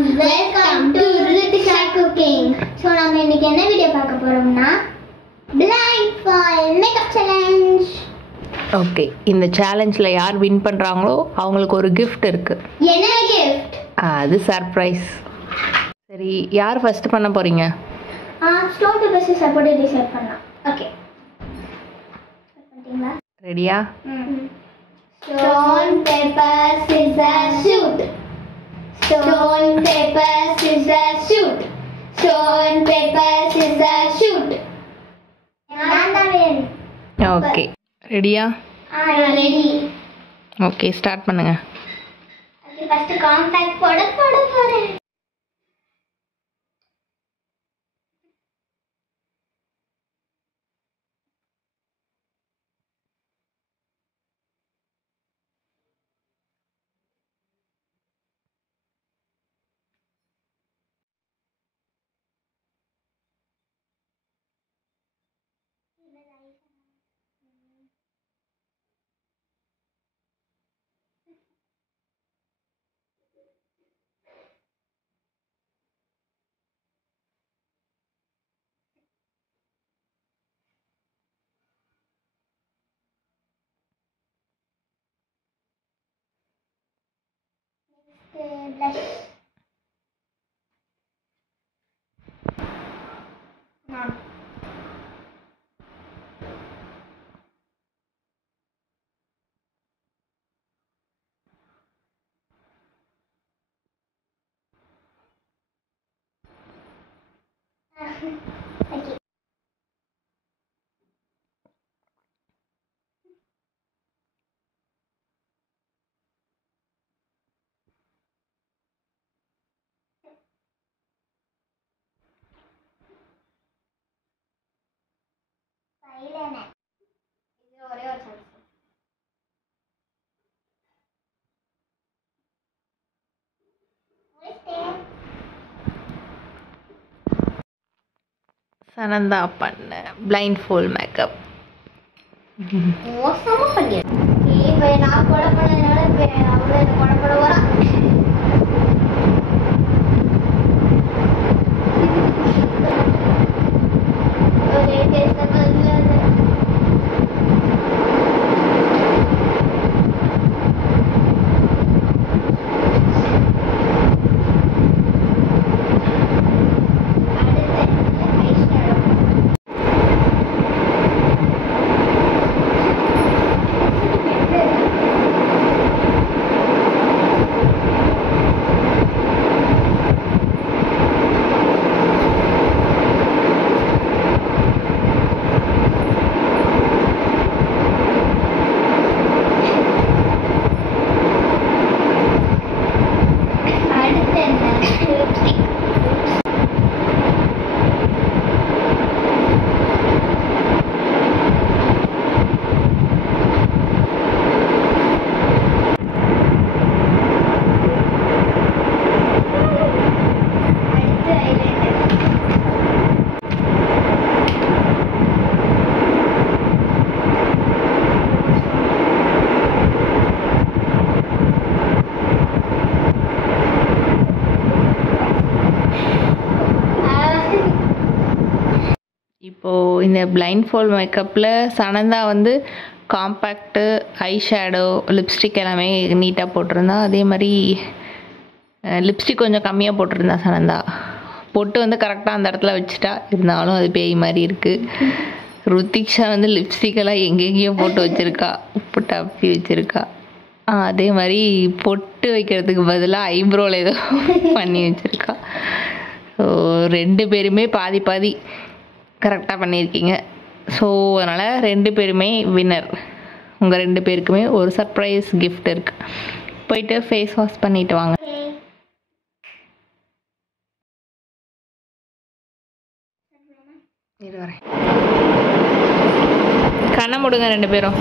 Welcome to Ritisha Cooking. So நாம இன்னைக்கு என்ன வீடியோ பார்க்க போறோம்னா blindfold makeup challenge. ஓகே, இந்த சேலஞ்சில் யார் வின் பண்ணுறாங்களோ அவங்களுக்கு ஒரு gift இருக்கு. என்ன gift? அது சர்ப்ரைஸ். சரி, யார் ஃபர்ஸ்ட் பண்ண போறீங்க? ஸ்டோன் பேப்பர் சிசர் போட்டு டிசைட் பண்ணலாம். ஓகே, பண்ணிட்டீங்களா? ரெடியா? Stone paper scissors shoot. Stone paper scissors shoot. Stone paper scissors shoot. Okay, ரெடியா? ரெடி. ஓகே, ஸ்டார்ட் பண்ணுங்க. ஓகே, ஃபர்ஸ்ட் காம்பாக்ட் போட போறேன். Blush. Okay. Eyeliner. இது ஒரே ஒரு சான்ஸ். சனந்தா பண்ண பிளைண்ட்ஃபோல்ட் மேக்கப். மோசமா பண்ணிருக்கேன். இப்போ நான் போட போனதுனால அவ்வளோ போட வரா. இப்போது இந்த பிளைண்ட்ஃபோல்ட் மேக்கப்பில் சனந்தா வந்து காம்பேக்டு, ஐ ஷேடோ, லிப்ஸ்டிக் எல்லாமே நீட்டாக போட்டிருந்தா. அதே மாதிரி லிப்ஸ்டிக் கொஞ்சம் கம்மியாக போட்டிருந்தா சனந்தா. பொட்டு வந்து கரெக்டாக அந்த இடத்துல வச்சுட்டா, இருந்தாலும் அது பேய் மாதிரி இருக்குது. ருத்திக்ஷா வந்து லிப்ஸ்டிக்கெல்லாம் எங்கெங்கேயோ போட்டு வச்சுருக்கா, உப்புட்டு அப்படி வச்சுருக்கா. அதே மாதிரி பொட்டு வைக்கிறதுக்கு பதிலாக ஐப்ரோவில் ஏதோ பண்ணி வச்சுருக்கா. ஸோ 2 பேருமே பாதி பாதி கரெக்டாக பண்ணியிருக்கீங்க. ஸோ அதனால் 2 பேருமே வின்னர். உங்கள் 2 பேருக்குமே ஒரு சர்ப்ரைஸ் கிஃப்ட் இருக்குது. போயிட்டு ஃபேஸ் வாஷ் பண்ணிட்டு வாங்க. இது வரேன். கண்ணை மூடுங்க 2 பேரும்.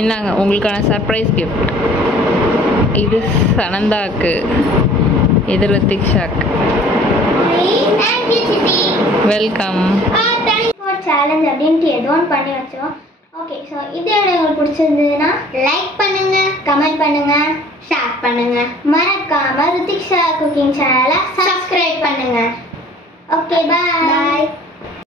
இந்தாங்க உங்களுக்கான சர்ப்ரைஸ் கிஃப்ட். இது சனந்தாக்கு, இது ரித்திக்ஷாக்கு. வெல்கம். தேங்க்ஸ் ஃபார் சேலஞ்ச் அப்படின்ட்டு ஏதோ ஒன்று பண்ணி வச்சோம். ஓகே, ஸோ இது உங்களுக்கு பிடிச்சிருந்ததுன்னா லைக் பண்ணுங்க, கமெண்ட் பண்ணுங்க, ஷேர் பண்ணுங்க. மறக்காம ருத்திக்ஷா குக்கிங் சேனலை சப்ஸ்கிரைப் பண்ணுங்க. Okay, by.